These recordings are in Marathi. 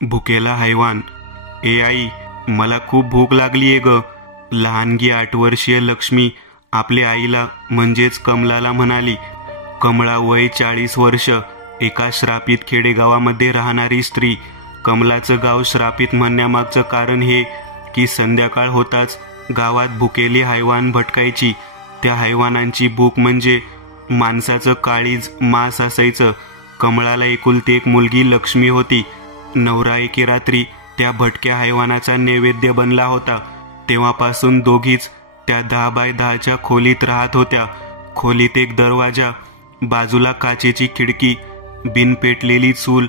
भुकेला हैवान. ए आई, मला खूप भूक लागलीये ग. लहानगी 8 वर्षीय लक्ष्मी आपल्या आईला म्हणजेच कमलाला म्हणाली. कमळा वय 40 वर्ष, एका श्रापित खेडेगावामध्ये राहणारी स्त्री. कमलाचं गाव श्रापित म्हणण्यामागचं कारण हे की संध्याकाळ होताच गावात भुकेली हैवान भटकायची. त्या हैवानांची भूक म्हणजे माणसाचं काळीज मांस असायचं. कमळाला एकुलती एक मुलगी लक्ष्मी होती. नवरा एके रात्री त्या भटक्या हैवानाचा नैवेद्य बनला होता. तेव्हापासून दोघीच त्या 10 बाय 10च्या खोलीत राहत होत्या. खोलीत एक दरवाजा, बाजूला काचेची खिडकी, बिन पेटलेली चूल,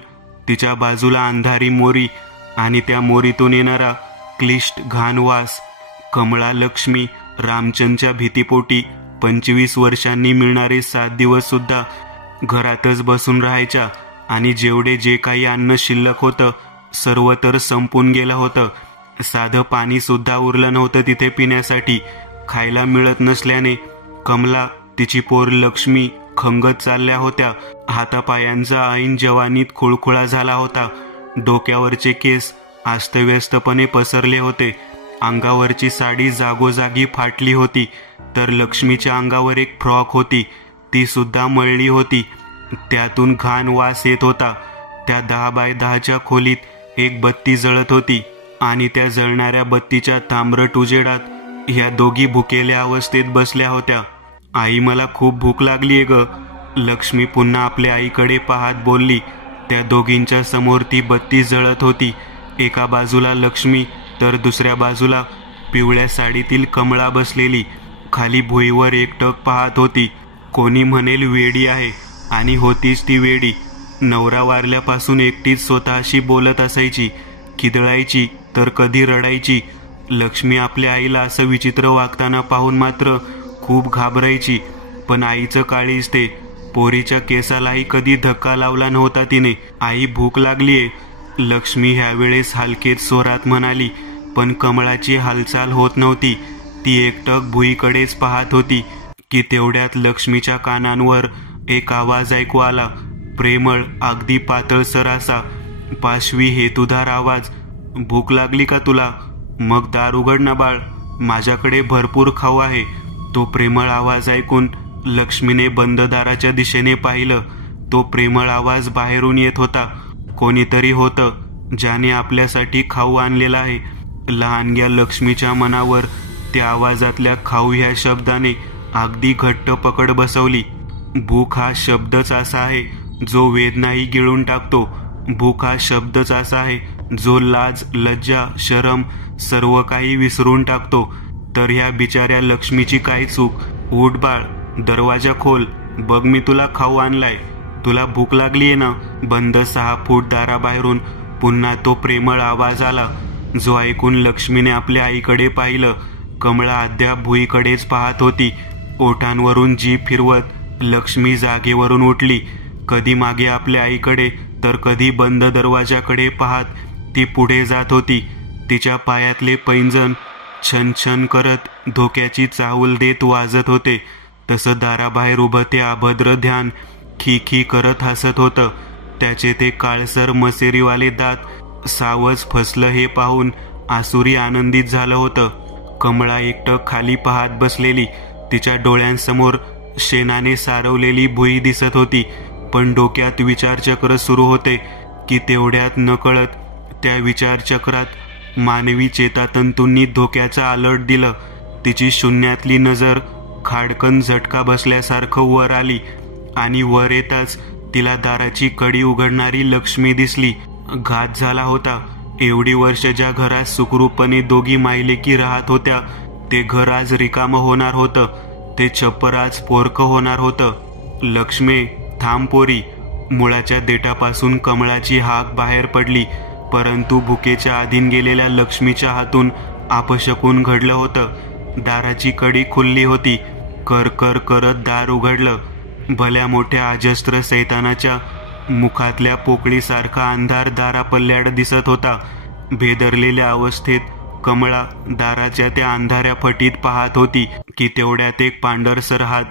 तिच्या बाजूला अंधारी मोरी आणि त्या मोरीतून येणारा क्लिष्ट घाण वास. कमळा लक्ष्मी रामचंदच्या भीतीपोटी 25 वर्षांनी मिळणारे 7 दिवस सुद्धा घरातच बसून राहायच्या आणि जे काही अन्न शिल्लक होतं सर्व तर संपून गेलं होतं. साधं पाणी सुद्धा उरलं नव्हतं तिथे पिण्यासाठी. खायला मिळत नसल्याने कमला, तिची पोर लक्ष्मी खंगत चालल्या होत्या. हातापायांचा ऐन जवानीत खुळखुळा झाला होता. डोक्यावरचे केस अस्तव्यस्तपणे पसरले होते. अंगावरची साडी जागोजागी फाटली होती. तर लक्ष्मीच्या अंगावर एक फ्रॉक होती, ती सुद्धा मळली होती. त्यातून घाण वास येत होता. त्या 10 बाय 10च्या खोलीत एक बत्ती जळत होती आणि त्या जळणाऱ्या बत्तीच्या तांबरट उजेडात ह्या दोघी भुकेल्या अवस्थेत बसल्या होत्या. आई, मला खूप भूक लागलीये ग. लक्ष्मी पुन्हा आपल्या आईकडे पाहत बोलली. त्या दोघींच्या समोर ती बत्ती जळत होती. एका बाजूला लक्ष्मी तर दुसऱ्या बाजूला पिवळ्या साडीतील कमळा बसलेली खाली भुईवर एकटक पाहत होती. कोणी म्हणेल वेडी आहे, आणि होतीच ती वेडी. नवरा वारल्यापासून एकटीच स्वतःशी बोलत असायची, खिदळायची तर कधी रडायची. लक्ष्मी आपल्या आईला असं विचित्र वागताना पाहून मात्र खूप घाबरायची. पण आईचं काळीज ते. पोरीच्या केसालाही कधी धक्का लावला नव्हता तिने. आई, भूक लागलीये, लक्ष्मी ह्यावेळेस हलकेच स्वरात म्हणाली. पण कमळाची हालचाल होत नव्हती. ती एकटक भुईकडेच पाहत होती की तेवढ्यात लक्ष्मीच्या कानांवर एक आवाज ऐकू आला. प्रेमळ, अगदी पातळसर असा, पाशवी हेतुधार आवाज. भूक लागली का तुला? मग दार उघड ना बाळ, माझ्याकडे भरपूर खाऊ आहे. तो प्रेमळ आवाज ऐकून लक्ष्मीने बंद दाराच्या दिशेने पाहिलं. तो प्रेमळ आवाज बाहेरून येत होता. कोणीतरी होतं ज्याने आपल्यासाठी खाऊ आणलेला आहे. लहानग्या लक्ष्मीच्या मनावर त्या आवाजातल्या खाऊ ह्या शब्दाने अगदी घट्ट पकड बसवली. भूक हा शब्दच असा आहे जो वेदनाही गिळून टाकतो. भूक हा शब्दच असा आहे जो लाज, लज्जा, शरम सर्व काही विसरून टाकतो. तर ह्या बिचाऱ्या लक्ष्मीची काय चूक? उठ बाळ, दरवाजा खोल, बघ मी तुला खाऊ आणलाय. तुला भूक लागलीये ना? बंद 6 फूट दाराबाहेरून पुन्हा तो प्रेमळ आवाज आला, जो ऐकून लक्ष्मीने आपल्या आईकडे पाहिलं. कमळा अद्याप भुईकडेच पाहत होती. ओठांवरून जीभ फिरवत लक्ष्मी जागेवरून उठली. कधी मागे आपल्या आईकडे तर कधी बंद दरवाजाकडे पाहत ती पुढे जात होती. तिच्या पायातले पैंजण छन छन करत धोक्याची चाहूल देत वाजत होते. तसं दाराबाहेर उभं ते अभद्र ध्यान खी खी करत हसत होतं. त्याचे ते काळसर मसेरीवाले दात सावज फसलं हे पाहून आसुरी आनंदित झालं होतं. कमळा एकटक खाली पाहत बसलेली. तिच्या डोळ्यांसमोर शेणाने सारवलेली भुई दिसत होती. पण डोक्यात विचारचक्र सुरू होते की तेवढ्यात नकळत त्या विचारचक्रात मानवी चेतातंतूंनी धोक्याचं अलर्ट दिलं. तिची शून्यातली नजर खाडकन झटका बसल्यासारखं वर आली आणि वर येताच तिला दाराची कडी उघडणारी लक्ष्मी दिसली. घात झाला होता. एवढी वर्ष ज्या घरात सुखरूपपणे दोघी मायलेकी राहत होत्या ते घर आज रिकामं होणार होतं. ते छप्पर आज पोरकं होणार होतं. लक्ष्मे, थांब पोरी. मुळाच्या देठापासून कमळाची हाक बाहेर पडली. परंतु भुकेच्या अधीन गेलेल्या लक्ष्मीच्या हातून अपशकून घडलं होतं. दाराची कडी खुलली होती. कर कर करत दार उघडलं. भल्या मोठ्या अजस्त्र सैतानाच्या मुखातल्या पोकळीसारखा अंधार दारापल्ल्याड दिसत होता. भेदरलेल्या अवस्थेत कमळा दाराच्या त्या अंधाऱ्या फटीत पाहत होती की तेवढ्यात एक पांढरसर हात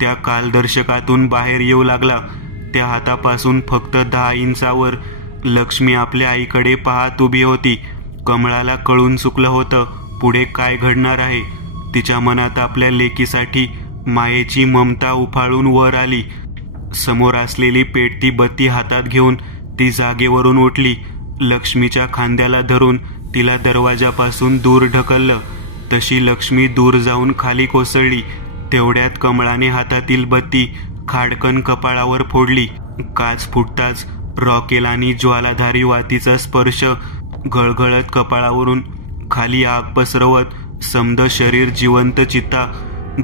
त्या कालदर्शकातून बाहेर येऊ लागला. त्या हातापासून फक्त 10 इंचावर लक्ष्मी आपल्या आईकडे पाहत उभी होती. कमळाला कळून चुकलं होतं पुढे काय घडणार आहे. तिच्या मनात आपल्या लेकीसाठी मायेची ममता उफाळून वर आली. समोर असलेली पेटती बत्ती हातात घेऊन ती जागेवरून उठली. लक्ष्मीच्या खांद्याला धरून तिला दरवाजापासून दूर ढकललं. तशी लक्ष्मी दूर जाऊन खाली कोसळली. तेवढ्यात कमळाने हातातील बत्ती खाडकन कपाळावर फोडली. काच फुटताच रॉकेल आणि ज्वालाधारी वातीचा स्पर्श गळगळत कपाळावरून खाली आग पसरवत समद शरीर जिवंत चित्ता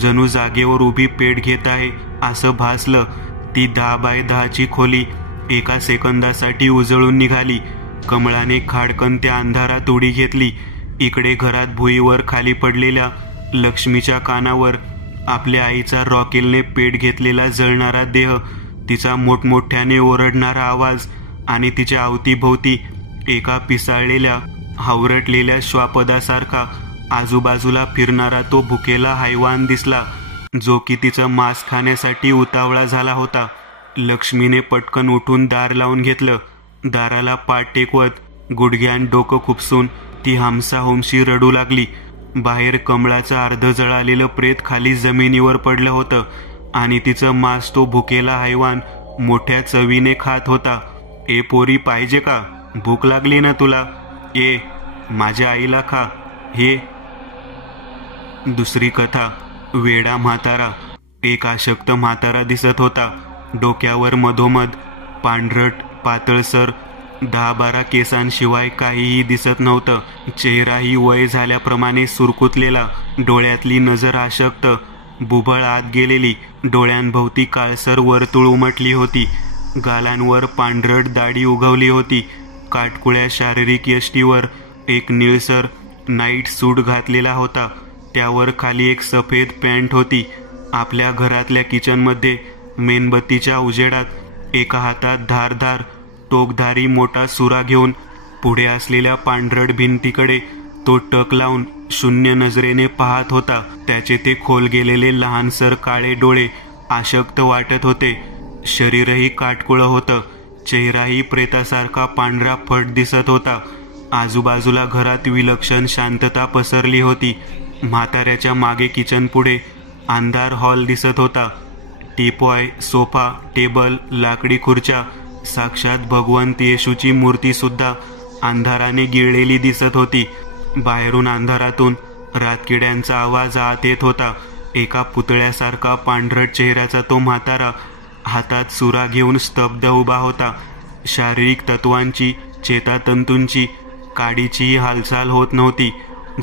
जणू जागेवर उभी पेट घेत आहे असं भासलं. ती 10 बाय 10ची खोली एका सेकंदासाठी उजळून निघाली. कमळाने खाडकन त्या अंधारात उडी घेतली. इकडे घरात भुईवर खाली पडलेल्या लक्ष्मीच्या कानावर आपल्या आईचा रॉकेलने पेट घेतलेला जळणारा देह, तिचा मोठमोठ्याने ओरडणारा आवाज आणि तिच्या अवतीभोवती एका पिसाळलेल्या हावरटलेल्या श्वापदासारखा आजूबाजूला फिरणारा तो भुकेला हैवान दिसला, जो की तिचं मांस खाण्यासाठी उतावळा झाला होता. लक्ष्मीने पटकन उठून दार लावून घेतलं. दाराला पाठ टेकवत गुडघ्यान डोकं खुपसून ती हमसाहुमशी रडू लागली. बाहेर कमळाचं अर्ध जळालेलं प्रेत खाली जमिनीवर पडलं होतं आणि तिचं मांस तो भुकेला हैवान मोठ्या चवीने खात होता. ए पोरी, पाहिजे का? भूक लागली ना तुला? ये माझ्या आईला खा. हे दुसरी कथा. वेडा म्हातारा. एक अशक्त म्हातारा दिसत होता. डोक्यावर मधोमध पांढरट पातळसर 10-12 केसांशिवाय काहीही दिसत नव्हतं. चेहराही वय झाल्याप्रमाणे सुरकुतलेला. डोळ्यातली नजर अशक्त, बुबळ आत गेलेली. डोळ्यांभोवती काळसर वर्तुळ उमटली होती. गालांवर पांढरट दाढी उगवली होती. काटकुळ्या शारीरिक यष्टीवर एक निळसर नाईट सूट घातलेला होता. त्यावर खाली एक सफेद पॅन्ट होती. आपल्या घरातल्या किचनमध्ये मेणबत्तीच्या उजेडात एका हातात धारदार टोकधारी मोठा सुरा घेऊन पुढे असलेल्या पांढरट भिंतीकडे तो टक लावून शून्य नजरेने पाहत होता. त्याचे ते खोल गेलेले लहानसर काळे डोळे अशक्त वाटत होते. शरीरही काटकुळं होतं. चेहराही प्रेतासारखा पांढरा फट दिसत होता. आजूबाजूला घरात विलक्षण शांतता पसरली होती. म्हाताऱ्याच्या मागे किचन पुढे अंधार हॉल दिसत होता. टीपॉय, सोफा, टेबल, लाकडी खुर्च्या, साक्षात भगवंत येशूची मूर्ती सुद्धा अंधाराने गिळलेली दिसत होती. बाहेरून अंधारातून रातकिड्यांचा आवाज आत येत होता. एका पुतळ्यासारखा पांढरट चेहऱ्याचा तो म्हातारा हातात सुरा घेऊन स्तब्ध उभा होता. शारीरिक तत्वांची, चेतातंतूंची, काडीचीही हालचाल होत नव्हती.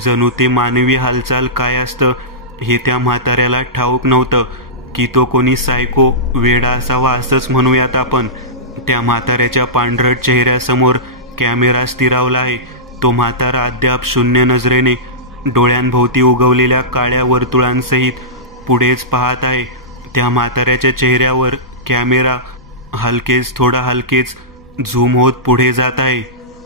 जणू ते मानवी हालचाल काय असतं हे त्या म्हाताऱ्याला ठाऊक नव्हतं, की तो कोणी सायको, वेडा असावा असंच म्हणूयात आपण. त्या म्हाताऱ्याच्या पांढरट चेहऱ्यासमोर कॅमेरा स्थिरावला आहे. तो म्हातारा अद्याप शून्य नजरेने डोळ्यांभोवती उगवलेल्या काळ्या वर्तुळांसहित पुढेच पाहत आहे. त्या म्हाताऱ्याच्या चेहऱ्यावर कॅमेरा थोडा हलकेच झूम होत पुढे जात आहे.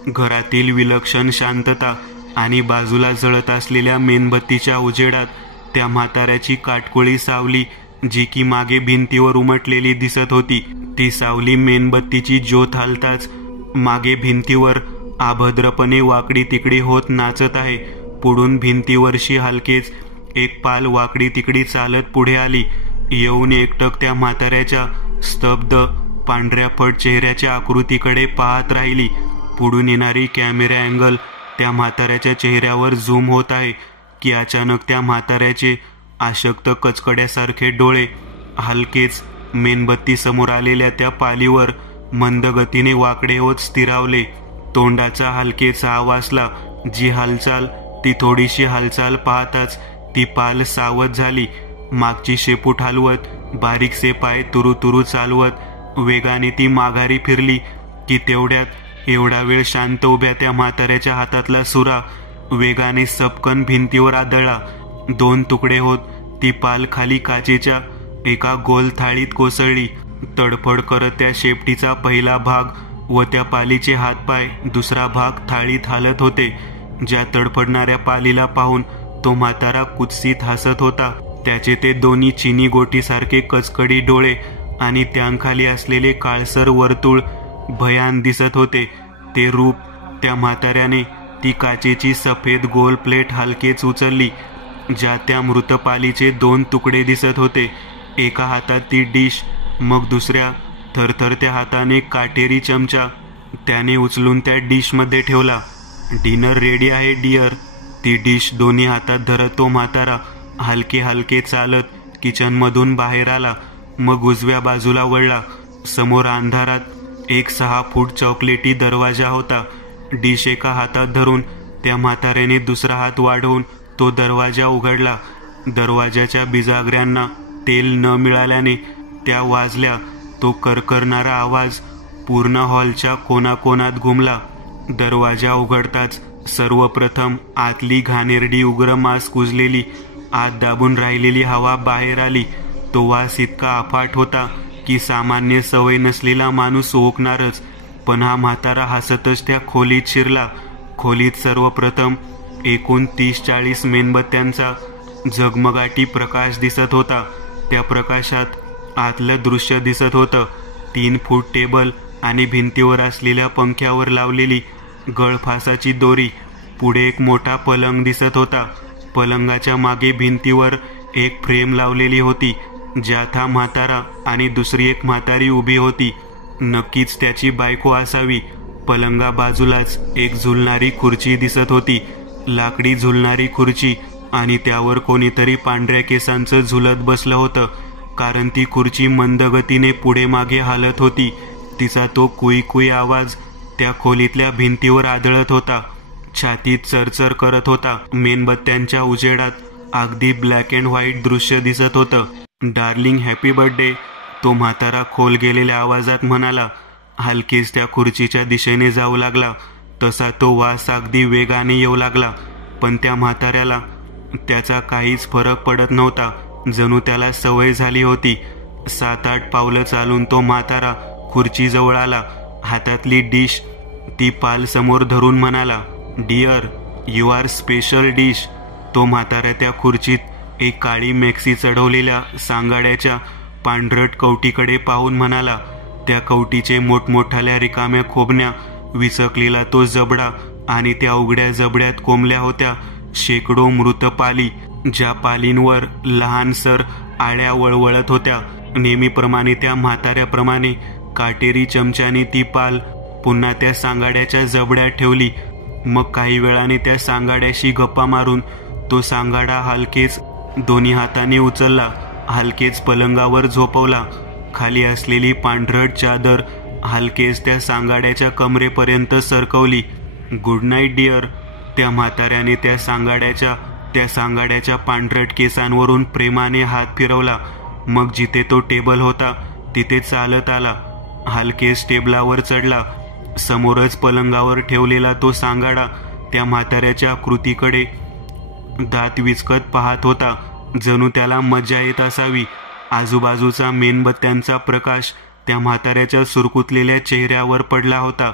घरातील विलक्षण शांतता आणि बाजूला जळत असलेल्या मेणबत्तीच्या उजेडात त्या म्हाताऱ्याची काटकोळी सावली, जी की मागे भिंतीवर उमटलेली दिसत होती, ती सावली मेणबत्तीची ज्योत हालताच मागे भिंतीवर अभद्रपणे वाकडी तिकडी होत नाचत आहे. पुढून भिंतीवरशी हलकेच एक पाल वाकडी तिकडी चालत पुढे आली. येऊन एकटक त्या म्हाताऱ्याच्या स्तब्ध पांढऱ्या फट चेहऱ्याच्या आकृतीकडे पाहत राहिली. पुढून येणारी कॅमेरा अँगल त्या म्हाताऱ्याच्या चेहऱ्यावर झूम होत आहे की अचानक त्या म्हाताऱ्याचे अशक्त कचकड्यासारखे डोळे हलकेच मेणबत्ती समोर आलेल्या त्या पालीवर मंद गतीने वाकडे होत स्थिरावले. तोंडाचा हलकेचा आवाजला. जी हालचाल, ती थोडीशी हालचाल पाहताच ती पाल सावध झाली. मागची शेपूट हलवत, बारीकसे पाय तुरुतुरु चालवत वेगाने ती माघारी फिरली की तेवढ्यात एवढा वेळ शांत उभ्या त्या म्हाताऱ्याच्या हातातला सुरा वेगाने सपकन भिंतीवर आदळला. 2 तुकडे होत ती पाल खाली काचेच्या एका गोल थाळीत कोसळली. तडफड करत त्या शेपटीचा पहिला भाग व त्या पालीचे हातपाय दुसरा भाग थाळीत हालत होते. ज्या तडफडणाऱ्या पालीला पाहून तो म्हातारा कुत्सित हसत होता. त्याचे ते दोन्ही चिनी गोटीसारखे कचकडी डोळे आणि त्यांखाली असलेले काळसर वर्तुळ भयान दिसत होते ते रूप. त्या म्हाताऱ्याने ती काचेची सफेद गोल प्लेट हलकेच उचलली, ज्या त्या मृतपालीचे 2 तुकडे दिसत होते. एका हातात ती डिश, मग दुसऱ्या थरथरत्या हाताने काटेरी चमचा त्याने उचलून त्या डिशमध्ये ठेवला. डिनर रेडी आहे डिअर. ती डिश दोन्ही हातात धरत तो म्हातारा हलके हलके चालत किचनमधून बाहेर आला. मग उजव्या बाजूला वळला. समोर अंधारात एक 6 फूट चॉकलेटी दरवाजा होता. डिश एका हातात धरून त्या म्हाताऱ्याने दुसरा हात वाढवून तो दरवाजा उघडला. दरवाजाच्या बिजागऱ्यांना तेल न मिळाल्याने त्या वाजल्या. तो करकरणारा आवाज पूर्ण हॉलच्या कोनाकोनात घुमला. दरवाजा उघडताच सर्वप्रथम आतली घाणेरडी उग्र मांस कुजलेली आत दाबून राहिलेली हवा बाहेर आली. तो वास इतका अफाट होता की सामान्य सवय नसलेला माणूस ओळखणारच. पण हा म्हातारा हसतच त्या खोलीत शिरला. खोलीत सर्वप्रथम एकूण 30-40 मेणबत्त्यांचा झगमगाटी प्रकाश दिसत होता. त्या प्रकाशात आतलं दृश्य दिसत होतं. 3 फूट टेबल आणि भिंतीवर असलेल्या पंख्यावर लावलेली गळफासाची दोरी. पुढे एक मोठा पलंग दिसत होता. पलंगाच्या मागे भिंतीवर एक फ्रेम लावलेली होती, ज्यात हा म्हातारा आणि दुसरी एक म्हातारी उभी होती. नक्कीच त्याची बायको असावी. पलंगा बाजूलाच एक झुलणारी खुर्ची दिसत होती, लाकडी झुलणारी खुर्ची, आणि त्यावर कोणीतरी पांढऱ्या केसांचं झुलत बसलं होतं, कारण ती खुर्ची मंद गतीने पुढे मागे हालत होती. तिचा तो कुई कुई आवाज त्या खोलीतल्या भिंतीवर आदळत होता, छातीत चरचर करत होता. मेणबत्त्यांच्या उजेडात अगदी ब्लॅक अँड व्हाईट दृश्य दिसत होतं. डार्लिंग, हॅपी बर्थडे, तो म्हातारा खोल गेलेल्या आवाजात म्हणाला. हलकेच त्या खुर्चीच्या दिशेने जाऊ लागला. तसा तो वास अगदी वेगाने येऊ लागला, पण त्या म्हाताऱ्याला त्याचा काहीच फरक पडत नव्हता. जणू त्याला सवय झाली होती. 7-8 पावलं चालून तो म्हातारा खुर्चीजवळ आला. हातातली डिश ती पाल समोर धरून म्हणाला, dear, you are special dish. तो म्हातारा त्या खुर्चीत एक काळी मॅक्सी चढवलेल्या सांगाड्याच्या पांढरट कवटीकडे पाहून म्हणाला. त्या कवटीचे मोठमोठाल्या रिकाम्या खोबण्या, विचकलेला तो जबडा, आणि त्या उघड्या जबड्यात कोंबल्या होत्या शेकडो मृत पाली, ज्या पालींवर लहानसर आळ्या वळवळत होत्या. नेहमीप्रमाणे त्या म्हाताऱ्याप्रमाणे काटेरी चमच्याने ती पाल पुन्हा त्या सांगाड्याच्या जबड्यात ठेवली. मग काही वेळाने त्या सांगाड्याशी गप्पा मारून तो सांगाडा हलकेच दोन्ही हाताने उचलला, हलकेच पलंगावर झोपवला. खाली असलेली पांढरट चादर हलकेच त्या सांगाड्याच्या कमरेपर्यंत सरकवली. Good night dear. त्या म्हाताऱ्याने त्या सांगाड्याच्या पांढरट केसांवरून प्रेमाने हात फिरवला. मग जिथे तो टेबल होता तिथे चालत आला. हलकेच टेबलावर चढला. समोरच पलंगावर ठेवलेला तो सांगाडा त्या म्हाताऱ्याच्या कृतीकडे दात विचकत पाहत होता, जणू त्याला मजा येत असावी. आजूबाजूचा मेणबत्त्यांचा प्रकाश त्या म्हाताऱ्याच्या सुरकुतलेल्या चेहऱ्यावर पडला होता.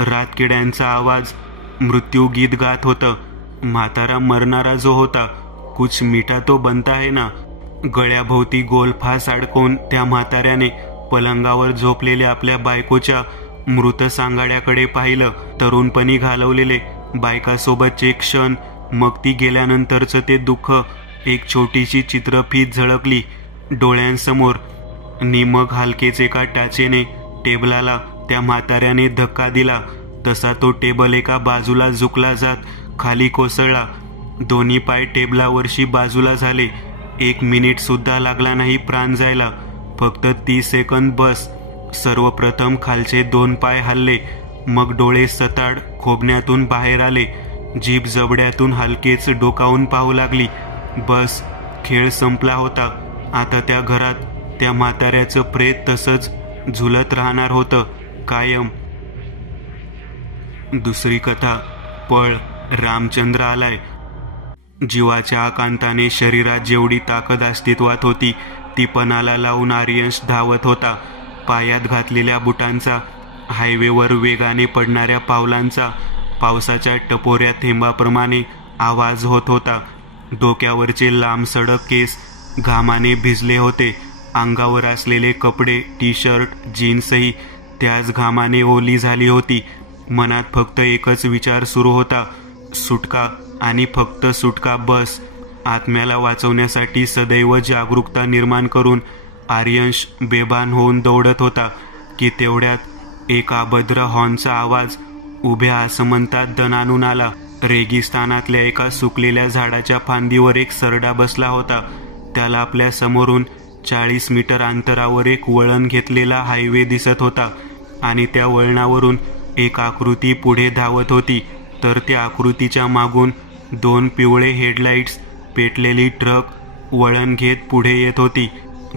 रातकिड्यांचा आवाज मृत्यूगीत गात होतं. म्हातारा मरणारा जो होता, कुछ मीठा तो बनता है ना. गळ्याभोवती गोल फास अडकवून त्या म्हाताऱ्याने पलंगावर झोपलेल्या आपल्या बायकोच्या मृत सांगाड्याकडे पाहिलं. तरुणपणी घालवलेले बायकासोबतचे क्षण, मग ती गेल्यानंतरचं ते दुःख, एक छोटीशी चित्रफीत झळकली डोळ्यांसमोर. मग हलकेच एका टाचेने टेबलाला त्या म्हाताऱ्याने धक्का दिला. तसा तो टेबल एका बाजूला झुकला जात खाली कोसळला. दोन्ही पाय टेबलावरशी बाजूला झाले. 1 मिनिट सुद्धा लागला नाही प्राण जायला. फक्त 30 सेकंद बस. सर्वप्रथम खालचे 2 पाय हलले, मग डोळे सताड खोबण्यातून बाहेर आले. जीभ जबड्यातून हलकेच डोकावून पाहू लागली. बस, खेळ संपला होता. आता त्या घरात त्या म्हाताऱ्याचं प्रेत तसंच झुलत राहणार होतं कायम. दुसरी कथा. पळ, रामचंद्र आलाय. जीवाच्या आकांताने शरीरात जेवढी ताकद अस्तित्वात होती ती पणाला लावून आर्यंश धावत होता. पायात घातलेल्या बुटांचा, हायवेवर वेगाने पडणाऱ्या पावलांचा, पावसाच्या टपोऱ्या थेंबाप्रमाणे आवाज होत होता. डोक्यावरचे लांब सडक केस घामाने भिजले होते. अंगावर असलेले कपडे, टी शर्ट, जीन्सही त्याच घामाने ओली झाली होती. मनात फक्त एकच विचार सुरू होता, सुटका आणि फक्त सुटका बस. आत्म्याला वाचवण्यासाठी सदैव जागरूकता निर्माण करून आर्यंश बेभान होऊन दौडत होता की तेवढ्यात एक अभद्र हॉर्नचा आवाज उभ्या आसमंतात दणाणून आला. रेगिस्तानातल्या एका सुकलेल्या झाडाच्या फांदीवर एक सरडा बसला होता. त्याला आपल्या समोरून 40 मीटर अंतरावर एक वळण घेतलेला हायवे दिसत होता आणि त्या वळणावरून एक आकृती पुढे धावत होती. तर त्या आकृतीच्या मागून 2 पिवळे हेडलाईट्स पेटलेली ट्रक वळण घेत पुढे येत होती.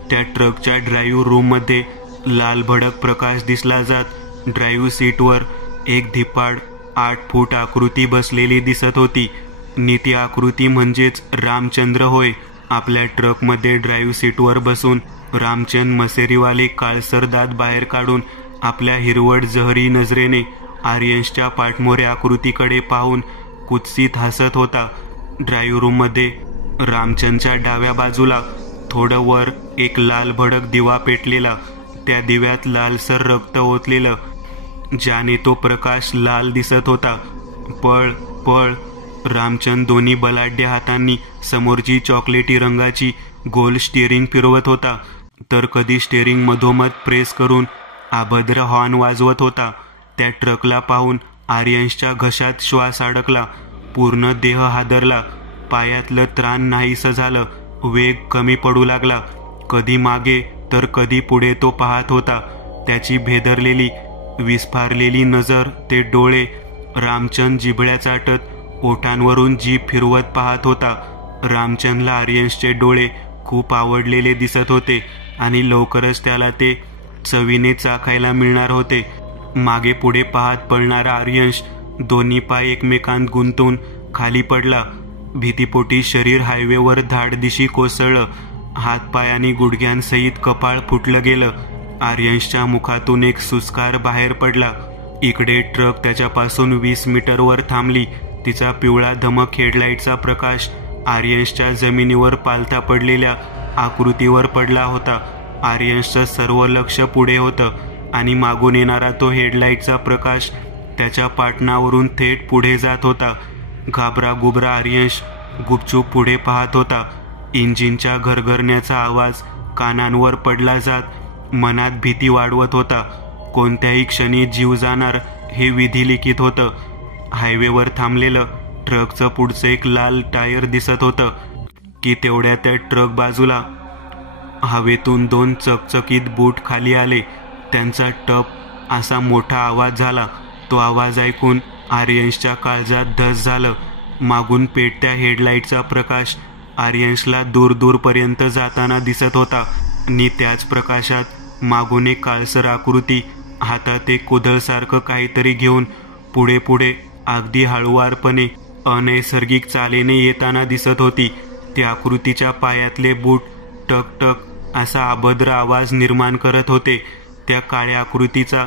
त्या ट्रकच्या ड्राईव्ह रूममध्ये लाल भडक प्रकाश दिसला जात ड्राईव्ह सीटवर एक धिप्पाड 8 फूट आकृती बसलेली दिसत होती. ती आकृती म्हणजेच रामचंद्र होय. आपल्या ट्रकमध्ये ड्राईव्ह सीटवर बसून रामचंद्र मसेरीवाले काळसर दात बाहेर काढून आपल्या हिरवट जहरी नजरेने आर्यंशच्या पाठमोऱ्या आकृतीकडे पाहून कुत्सित हसत होता. ड्राईव्ह रूममध्ये रामचंद्रच्या डाव्या बाजूला थोडं वर एक लाल भडक दिवा पेटलेला. त्या दिव्यात लालसर रक्त ओतलेलं, ज्याने तो प्रकाश लाल दिसत होता. पळ पळ. रामचंद्र दोन्ही बलाढ्य हातांनी समोरची चॉकलेटी रंगाची गोल स्टिअरिंग फिरवत होता, तर कधी स्टिअरिंग मधोमध प्रेस करून अभद्र हॉर्न वाजवत होता. त्या ट्रकला पाहून आर्यंशच्या घशात श्वास अडकला. पूर्ण देह हादरला. पायातलं त्राण नाहीसं झालं. वेग कमी पडू लागला. कधी मागे तर कधी पुढे तो पाहत होता. त्याची भेदरलेली विस्फारलेली नजर, ते डोळे. रामचंद्र जिभल्या चाटत ओठांवरून जीभ फिरवत पाहत होता. रामचंद्रला आर्यंशचे डोळे खूप आवडलेले दिसत होते आणि लवकरच त्याला ते चवीने चाखायला मिळणार होते. मागे पुढे पाहत पळणारा आर्यंश दोन्ही पाय एकमेकांत गुंतून खाली पडला. भीतीपोटी शरीर हायवेवर धाडदिशी कोसळलं. हातपाय आणि गुडघ्यांसहित कपाळ फुटलं गेलं. आर्यंशच्या मुखातून एक सुस्कार बाहेर पडला. इकडे ट्रक त्याच्यापासून 20 मीटरवर थांबली. तिचा पिवळा धमक हेडलाईटचा प्रकाश आर्यंशच्या जमिनीवर पालथा पडलेल्या आकृतीवर पडला होता. आर्यंशचं सर्व लक्ष पुढे होतं आणि मागून येणारा तो हेडलाईटचा प्रकाश त्याच्या पाटणावरून थेट पुढे जात होता. घाबरागुबरा आर्यंश गुपचूप पुढे पाहत होता. इंजिनच्या घरघरण्याचा आवाज कानांवर पडला जात मनात भीती वाढवत होता. कोणत्याही क्षणी जीव जाणार हे विधिलिखित होतं. हायवेवर थांबलेलं ट्रकचं पुढचं एक लाल टायर दिसत होतं की तेवढ्या त्या ट्रक बाजूला हवेतून 2 चकचकीत बूट खाली आले. त्यांचा टप असा मोठा आवाज झाला. तो आवाज ऐकून आर्यंशच्या काळजात धस झालं. मागून पेटत्या हेडलाईटचा प्रकाश आर्यंशला दूर दूरपर्यंत जाताना दिसत होता आणि त्याच प्रकाशात मागून एक काळसर आकृती हातात एक कुदळसारखं काहीतरी घेऊन पुढे पुढे अगदी हळुवारपणे अनैसर्गिक चालीने येताना दिसत होती. त्या आकृतीच्या पायातले बूट टक टक असा अभद्र आवाज निर्माण करत होते. त्या काळ्या आकृतीचा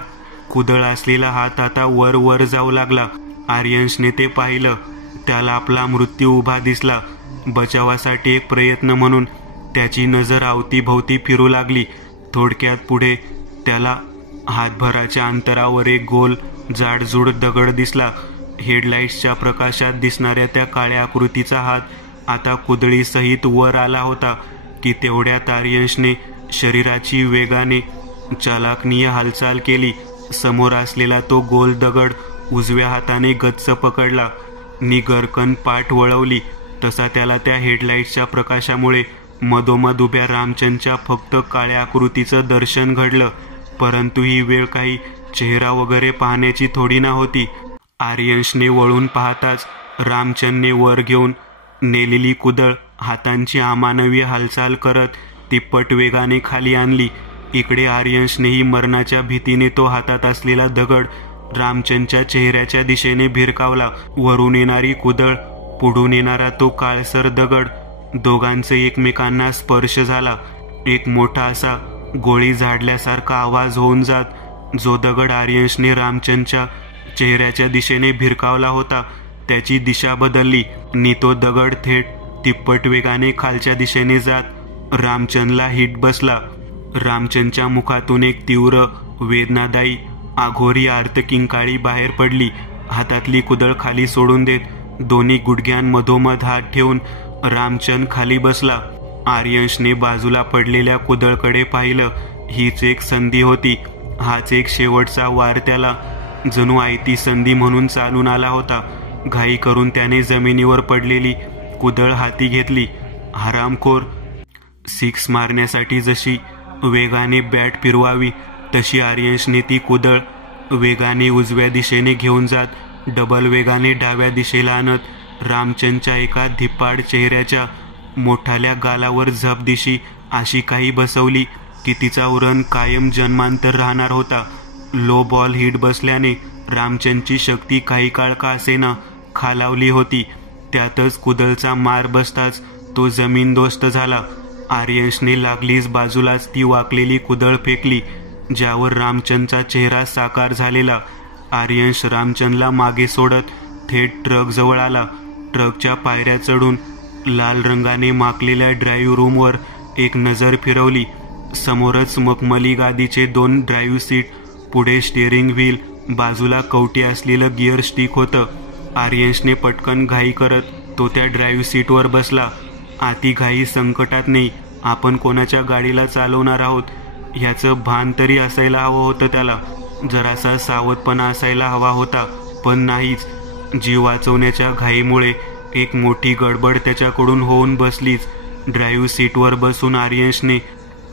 कुदळ असलेला हात आता वर वर जाऊ लागला. आर्यंशने ते पाहिलं. त्याला आपला मृत्यू उभा दिसला. बचावासाठी एक प्रयत्न म्हणून त्याची नजर अवतीभोवती फिरू लागली. थोडक्यात पुढे त्याला हातभराच्या अंतरावर एक गोल जाडजूड दगड दिसला. हेडलाईट्सच्या प्रकाशात दिसणाऱ्या त्या काळ्या आकृतीचा हात आता कुदळीसहित वर आला होता की तेवढ्यात आर्यंशने शरीराची वेगाने चालाखनीय हालचाल केली. समोर असलेला तो गोल दगड उजव्या हाताने गच्च पकडला नि गरकन पाठ वळवली. तसा त्याला त्या हेडलाईट्सच्या प्रकाशामुळे मधोमध उभ्या रामचंद्रच्या फक्त काळ्या आकृतीचं दर्शन घडलं. परंतु ही वेळ काही चेहरा वगैरे पाहण्याची थोडी ना होती. आर्यंशने वळून पाहताच रामचंद्रने वर घेऊन नेलेली कुदळ हातांची अमानवी हालचाल करत तिप्पट वेगाने खाली आणली. इकडे आर्यंशनेही मरणाच्या भीतीने तो हातात असलेला दगड रामचंद्रच्या चेहऱ्याच्या दिशेने भिरकावला. वरून येणारी कुदळ, पुढून येणारा तो काळसर दगड, दोघांचे एकमेकांना स्पर्श झाला. एक मोठा असा गोळी झाडल्यासारखा आवाज होऊन जात जो दगड आर्यंशने रामचंद्रच्या चेहऱ्याच्या दिशेने भिरकावला होता त्याची दिशा बदलली आणि तो दगड थेट तिप्पट वेगाने खालच्या दिशेने जात रामचंद्रला हिट बसला. रामचंद्रच्या मुखातून एक तीव्र वेदनादायी आघोरी आर्तकिंकाळी बाहेर पडली. हातातली कुदळ खाली सोडून देत दोन्ही गुडघ्यांमधोमध हात ठेवून रामचंद खाली बसला. आर्यंशने बाजूला पडलेल्या कुदळकडे पाहिलं. हीच एक संधी होती. हाच एक शेवटचा वार त्याला जणू आयती संधी म्हणून चालून आला होता. घाई करून त्याने जमिनीवर पडलेली कुदळ हाती घेतली. हरामखोर. सिक्स मारण्यासाठी जशी वेगाने बॅट फिरवावी तशी आर्यंशने ती कुदळ वेगाने उजव्या दिशेने घेऊन जात डबल वेगाने डाव्या दिशेला आणत रामचंदच्या एका धिप्पाड चेहऱ्याच्या मोठाल्या गालावर झपदिशी अशी काही बसवली की तिचा उरण कायम जन्मांतर राहणार होता. लो बॉल हिट बसल्याने रामचंदची शक्ती काही काळ का असेना खालावली होती. त्यातच कुदळचा मार बसताच तो जमीनदोस्त झाला. आर्यंशने लागलीच बाजूलाच ती वाकलेली कुदळ फेकली ज्यावर रामचंदचा चेहरा साकार झालेला. आर्यंश रामचंदला मागे सोडत थेट ट्रकजवळ आला. ट्रकच्या पायऱ्या चढून लाल रंगाने माखलेल्या ड्राईव्ह रूमवर एक नजर फिरवली. समोरच मखमली गादीचे 2 ड्राईव्ह सीट, पुढे स्टिअरिंग व्हील, बाजूला कवटी असलेलं गिअर स्टिक होतं. आर्यंशने पटकन घाई करत तो त्या ड्राईव्ह सीटवर बसला. आती घाई संकटात नाही. आपण कोणाच्या गाडीला चालवणार आहोत ह्याचं भान तरी असायला हवं होतं त्याला. जरासा सावधपणा असायला हवा होता, पण नाहीच. जीव वाचवण्याच्या घाईमुळे एक मोठी गडबड त्याच्याकडून होऊन बसलीच. ड्राईव्ह सीटवर बसून आर्यंशने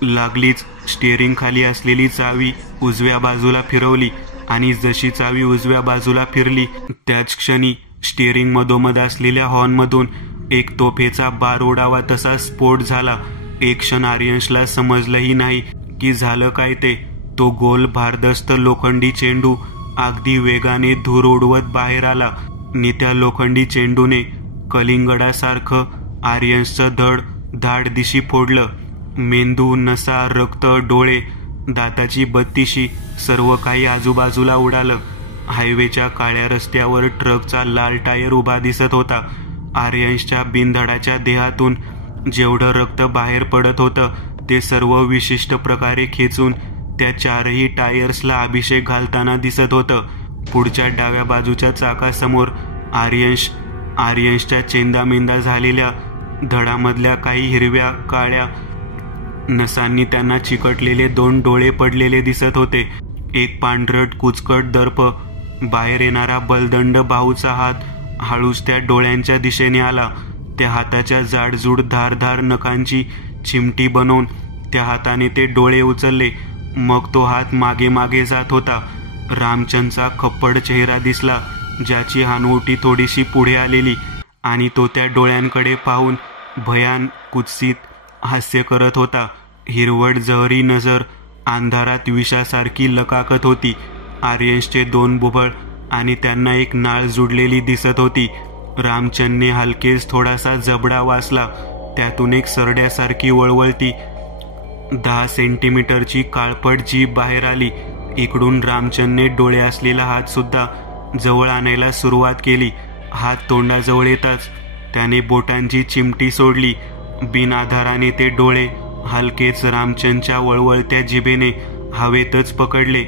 लागलीच स्टिअरिंग खाली असलेली चावी उजव्या बाजूला फिरवली आणि जशी चावी उजव्या बाजूला फिरली त्याच क्षणी स्टिअरिंग मधोमध असलेल्या हॉर्नमधून एक तोफेचा बार उडावा तसा स्फोट झाला. एक क्षण आर्यंशला समजलंही नाही की झालं काय ते. तो गोल भारदस्त लोखंडी चेंडू अगदी वेगाने धूर उडवत बाहेर आला नि त्या लोखंडी चेंडूने कलिंगडासारखं आर्यंशचं धड धाड दिशी फोडलं. मेंदू, नसा, रक्त, डोळे, दाताची बत्तीशी सर्व काही आजूबाजूला उडालं. हायवेच्या काळ्या रस्त्यावर ट्रकचा लाल टायर उभा दिसत होता. आर्यंशच्या बिनधडाच्या देहातून जेवढं रक्त बाहेर पडत होतं ते सर्व विशिष्ट प्रकारे खेचून त्या 4ही टायर्सला अभिषेक घालताना दिसत होतं. पुढच्या डाव्या बाजूच्या चाकासमोर आर्यंशच्या चेंदामेंदा झालेल्या धडामधल्या काही हिरव्या काळ्या नसांनी त्यांना चिकटलेले 2 डोळे पडलेले दिसत होते. एक पांढरट कुचकट दर्प. बाहेर येणारा बलदंड भाऊचा हात हळूच त्या डोळ्यांच्या दिशेने आला. त्या हाताच्या जाडजूड धारधार नखांची चिमटी बनवून त्या हाताने ते डोळे उचलले. मग तो हात मागे मागे जात होता. रामचंदचा खप्पड चेहरा दिसला ज्याची हानवटी थोडीशी पुढे आलेली आणि तो त्या डोळ्यांकडे पाहून भयान कुत्सित हास्य करत होता. हिरवट जहरी नजर अंधारात विषासारखी लकाकत होती. आर्यंशचे 2 बुबळ आणि त्यांना एक नाळ जुडलेली दिसत होती. रामचंदने हलकेच थोडासा जबडा वाचला. त्यातून एक सरड्यासारखी वळवळती 10 सेंटीमीटरची काळपट जीभ बाहेर आली. इकडून रामचंदने डोळे असलेला हात सुद्धा जवळ आणायला सुरुवात केली. हात तोंडाजवळ येताच त्याने बोटांची चिमटी सोडली. बिनआधाराने ते डोळे हलकेच रामचंदच्या वळवळत्या जिभेने हवेतच पकडले.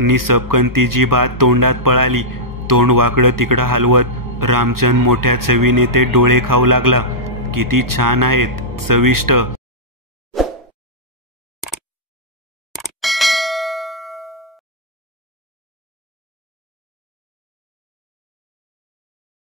निसबकन ती जीभ आत तोंडात पळाली. तोंड वाकडं तिकडं हलवत रामचंद मोठ्या चवीने ते डोळे खाऊ लागला. किती छान आहेत, चविष्ट.